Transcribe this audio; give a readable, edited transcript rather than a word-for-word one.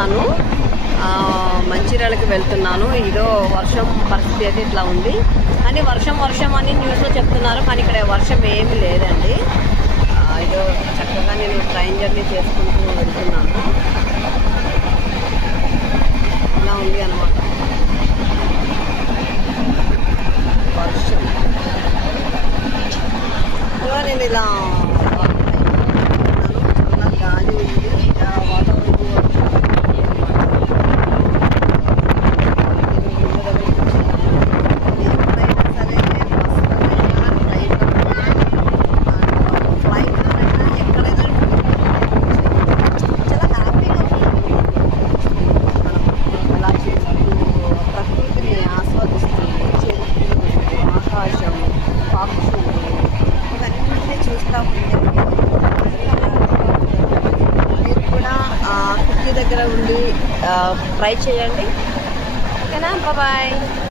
వెళ్తున్నాను, మంచిర్యాలకి వెళ్తున్నాను. ఇదో వర్షం పరిస్థితి అయితే ఇట్లా ఉంది. కానీ వర్షం అని న్యూస్లో చెప్తున్నారు, కానీ ఇక్కడ వర్షం ఏమీ లేదండి. ఇదో చక్కగా నేను ట్రైన్ జర్నీ చేసుకుంటూ వెళ్తున్నాను. ఇలా ఉంది అన్నమాట వర్షం. నేను ఇలా చాలా గాలి ఉంది, దగ్గర ఉండి ట్రై చేయండి. ఓకేనా, బాయ్.